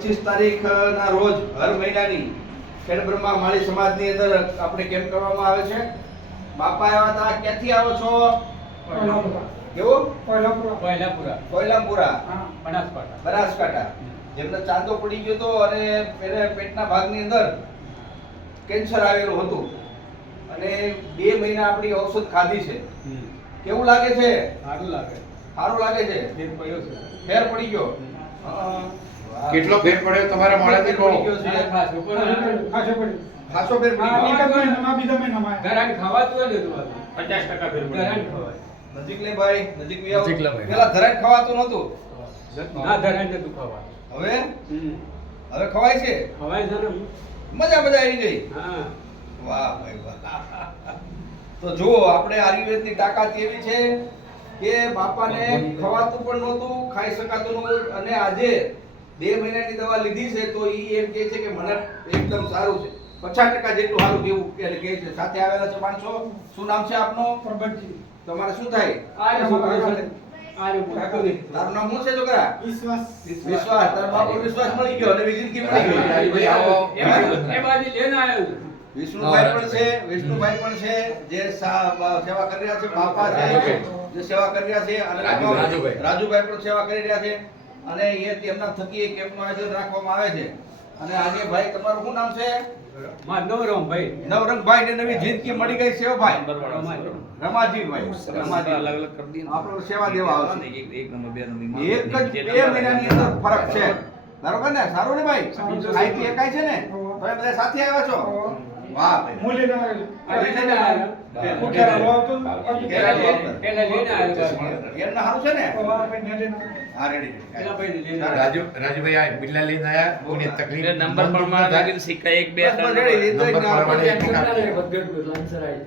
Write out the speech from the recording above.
25 તારીખના રોજ હર મહિનાની ખેડ બ્રહ્મા માળી સમાજની અંદર આપણે કેમ્પ કરવામાં આવે છે. બાપા આવ્યા હતા. ક્યાંથી આવો છો? કેવું? કોયલાપુરા, બનાસકાંઠા. જેમને ચાંદો પડી ગયો હતો અને એને પેટના ભાગની અંદર કેન્સર આવેલું હતું અને 2 મહિના આપણી ઔષધ ખાધી છે. કેવું લાગે છે? સારું લાગે છે. ફેર પડી ગયો. કેટલો ફેર પડ્યો તમારા મોઢાથી કહો? ખાસો ફેર પડી ગયો. ગરાન ખાવાતું હોય ને તો 50% ફેર ગરાન ખવાય. નજીક લે ભાઈ, નજીક લે આવો. નજીક લે ભાઈ. પેલા ધરાઈ ખવાતું નહોતું. ના ગરાન નતું ખવાય. હવે હવે ખવાય છે. ખવાય છે ને. મજા આવી ગઈ. હા. વાહ ભાઈ વાહ. તો જુઓ, આપણે આયુર્વેદની તાકાત એવી છે કે બાપાને ખવાતું પણ નહોતું, ખાઈ શકાતું નહોતું અને આજે 2 મહિનાની દવા લીધી છે તો ઈ એમ કહે છે કે મને એકદમ સારું છે. 50% જેટલું સારું કેવું એને કહે છે. સાથે આવેલા છે માણસો. શું નામ છે આપનું? પ્રબંધજી. તમારે શું થાય? તારું નામ શું છે છોકરા? વિશ્વાસ. તારા બાપુ વિશ્વાસ મળી ગયો અને જિંદગી મળી ગઈ. એ બાજુ લઈને આવ્યો છું. વિષ્ણુભાઈ પણ છે, જે સેવા કરી રહ્યા છે. બાપા છે જે સેવા કરી રહ્યા છે અને રાજુભાઈ પણ સેવા કરી રહ્યા છે અને એ તેમના થકી કેમ્પનું આયોજન રાખવામાં આવે છે. અને આજે ભાઈ તમારું શું નામ છે? નવરંગભાઈ ને નવી જિંદગી મળી ગઈ છે ભાઈ. રમાજીભાઈ આપણો સેવા દેવા આવશે. એક જ 2 મહિનાની અંદર ફરક છે. બરોબર ને? સારું ને ભાઈ? આઈપી એકાઈ છે ને? તમે બધા સાથે આવ્યા છો? વાહ ભાઈ. એમના સારું છે ને? હા, રેડી. રાજુભાઈ આ બિલ્લા લઈને આયા. કોઈને તકલીફ નંબર પ્રમાણે લાગી સિક્કા 1 2 બસ, રેડી. એ તો એક નંબર પ્રમાણે એક આપણે એક આપો. બધું લાઈન સર આવી